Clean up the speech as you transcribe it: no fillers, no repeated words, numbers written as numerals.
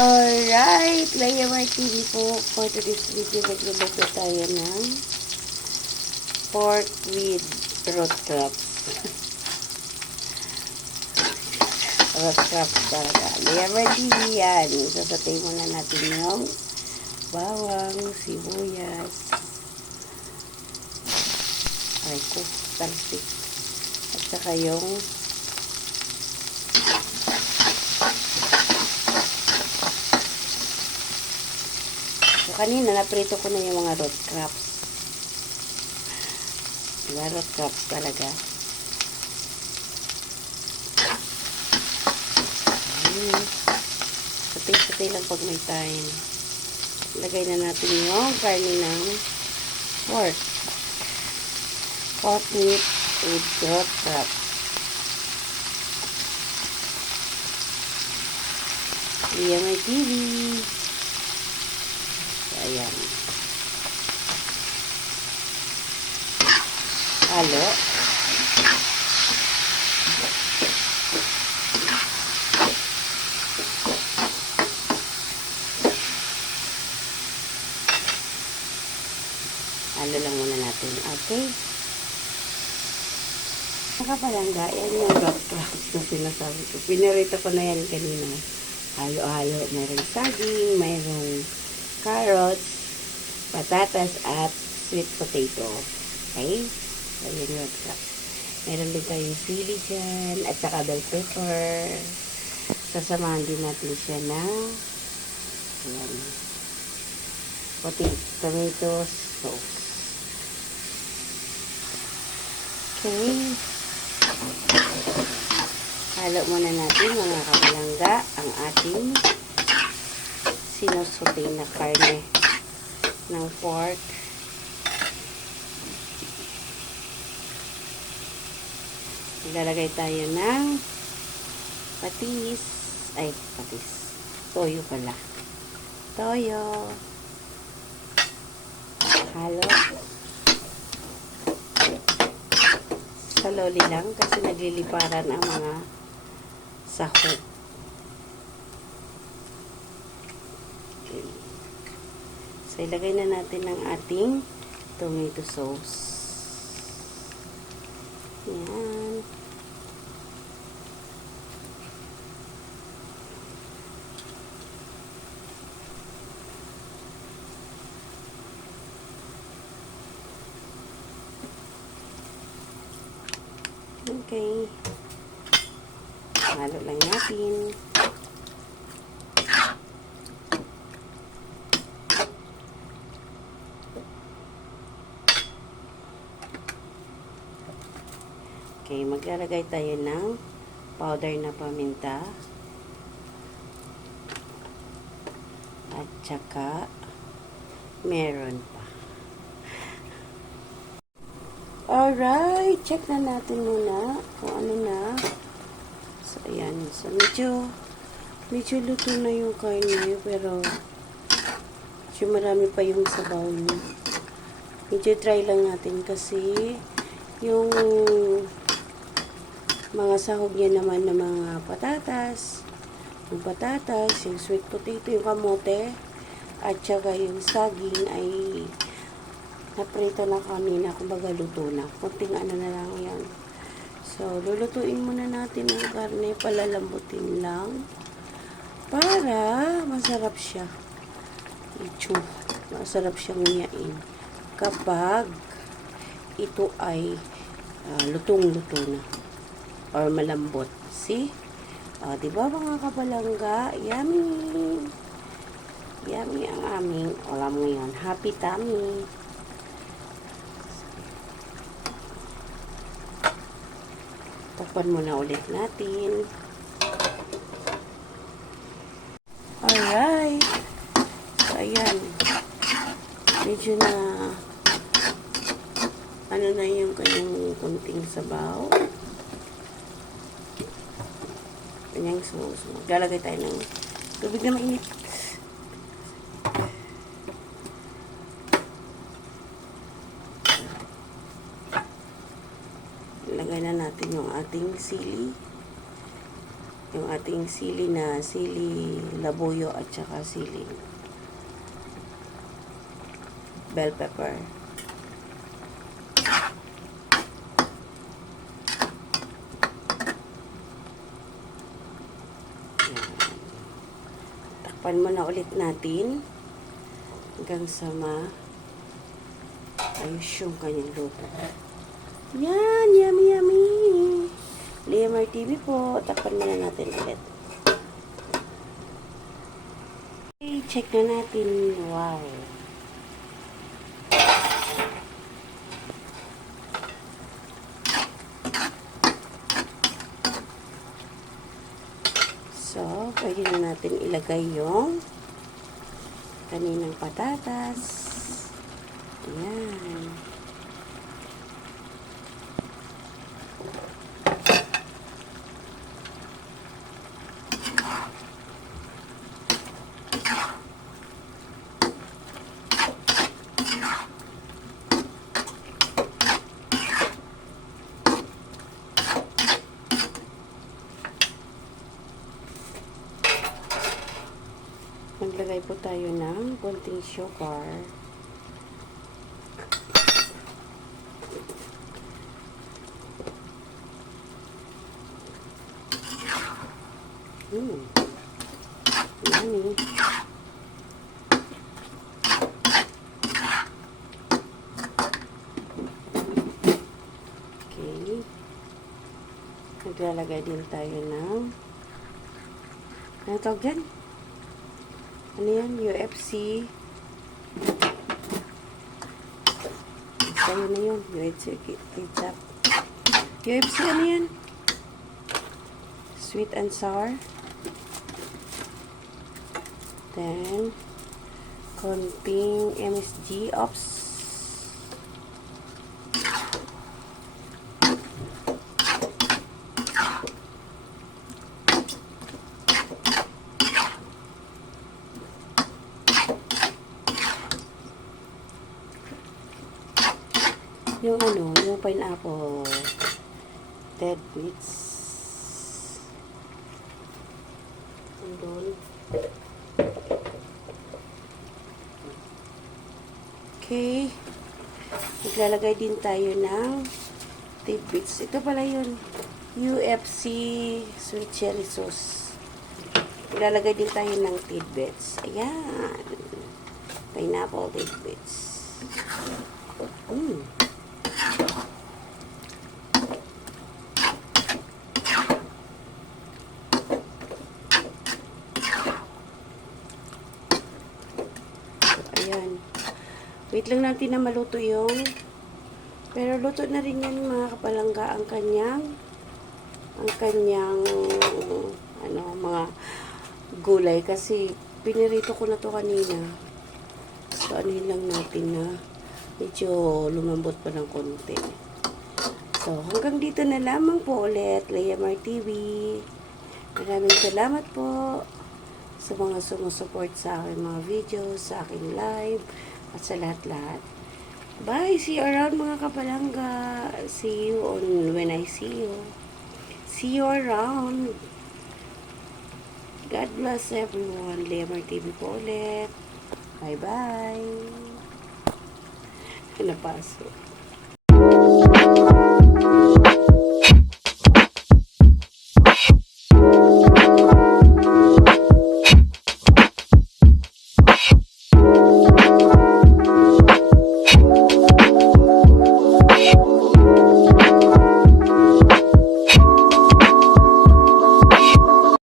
Alright, Leia TV po. For today's video, nagluluto tayo ng pork with root crops. Root crops talaga. Leia TV yan. Sasatay muna natin yung bawang, sibuyas. Aray ko, talsik. At saka yung kanina, naprito ko na yung mga root crops. Diba, root crops talaga. Patay-patay lang pag may time. Lagay na natin yung karne ng pork. Pork meat with root crops. Leia TV. Ayan. Halo. Halo lang muna natin. Okay. Nakapalangga. Yan yung root crops na sinasabi ko. Pinarito ko na yan kanina. Halo-halo. Mayroong saging, mayroong carrots, patatas, at sweet potato. Okay? So, yun yung crops. Meron din tayong sili dyan, at saka bell pepper. Sasamahan din natin siya na ayan, tomato sauce. Okay. Halo muna natin mga kapalangga ang ating sinusutay na karne ng pork. Ilalagay tayo ng patis. Ay, patis. Toyo pala. Toyo. Halo. Saloli lang kasi nagliliparan ang mga sahog. So, ilagay na natin ang ating tomato sauce. Yan. Okay. Halo lang natin. Okay, maglalagay tayo ng powder na paminta at saka meron pa. Alright, check na natin muna kung ano na. So, ayan. So, medyo luto na yung karne, pero medyo marami pa yung sabaw niya. Medyo try lang natin kasi yung mga sahog niya naman na mga patatas, yung sweet potato, yung kamote, at saka yung saging ay naprito na kanina, kumbaga luto na. Kunting ano na lang yan. So, lulutuin muna natin ang karne, palalambutin lang para masarap siya. Masarap siyang nguyain kapag ito ay lutong-luto na or malambot. See? Diba mga kapalangga? Yummy! Yummy ang aming ulam ngayon. Happy tummy! Takpan muna ulit natin. Alright! So, ayan. Medyo na ano na yung kanyang kunting sabaw. Kanyang sauce. Maglalagay tayo ng tubig na mainit. Ilagay na natin yung ating sili. yung ating sili labuyo at saka sili bell pepper. Takpan muna ulit natin hanggang sa ayos yung kanyang luto. Yan, yummy yummy. Lemar TV po. Takpan muna natin ulit. Okay, check na natin. Wow. So, pwede na natin ilagay yung kaninang patatas. Ayan. Maglagay po tayo ng konting sugar. Yummy. Okay. Naglalagay din tayo ng ano tawag dyan? Ano yan? UFC. Sa'yo na yun. UFC ketchup. UFC ano yan? Sweet and sour. Then, konting MSG. Oops. Yung pineapple dead bits. Andun. Okay. Maglalagay din tayo ng tidbits. Ito pala yun. UFC sweet chili sauce. Maglalagay din tayo ng tidbits. Ayan. Pineapple tidbits. Ayan. Wait lang natin na maluto yung pero luto na rin yan mga kapalangga ang kanyang mga gulay kasi pinirito ko na to kanina. So anuhin lang natin na medyo lumambot pa ng konti. So hanggang dito na lamang po ulit Lemar TV. Maraming salamat po sa mga sumusuport sa aking mga videos, sa aking live, at sa lahat-lahat. Bye! See you around mga kapalangga. See you when I see you. See you around. God bless everyone. Lemar TV po ulit. Bye-bye. Napasok.